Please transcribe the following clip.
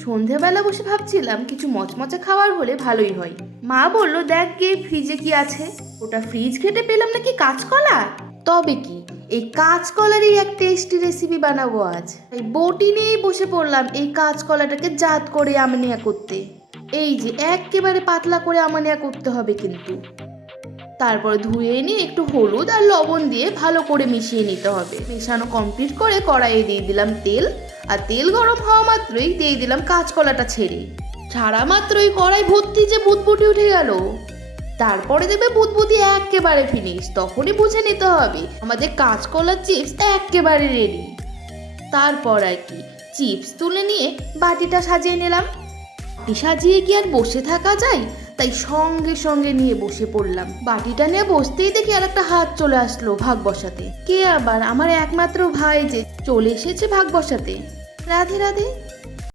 সন্ধেবেলা বসে ভাবছিলাম কিছু মচমচে খাবার হলে ভালোই হয়। মা বলল, দেখ গিয়ে ফ্রিজে কি আছে। ওটা ফ্রিজ ঘেটে পেলাম নাকি কাঁচকলা। তবে কি, এই কাঁচকলারই এক টেস্টি রেসিপি বানাবো আজ। এই বটি নিয়েই বসে পড়লাম এই কাঁচকলাটাকে জাত করে আমনিয়া করতে। এই যে একেবারে পাতলা করে আমনিয়া করতে হবে কিন্তু। তারপর ধুয়ে নিয়ে একটু হলুদ আর লবণ দিয়ে ভালো করে মিশিয়ে নিতে হবে। মেশানো কমপ্লিট করে কড়াইয়ে দিয়ে দিলাম তেল, আর তেল গরম হওয়া মাত্রই দিয়ে দিলাম কাঁচকলাটা ছেড়ে। ছাড়া মাত্রই কড়াই ভর্তি যে বুদবুটি উঠে গেল। তারপরে দেবে বুদবুদি একেবারে ফিনিশ, তখনই বুঝে নিতে হবে আমাদের কাঁচকলার চিপস একেবারে রেডি। তারপর আর কি, চিপস তুলে নিয়ে বাটিটা সাজিয়ে নিলাম। বাটি সাজিয়ে কি আর বসে থাকা যায়, তাই সঙ্গে সঙ্গে নিয়ে বসে পড়লাম। বাটিটা নিয়ে বসতেই দেখি আর একটা হাত চলে আসলো ভাগ বসাতে। কে আবার? আমার একমাত্র ভাই যে চলে এসেছে ভাগ বসাতে। রাধে রাধে।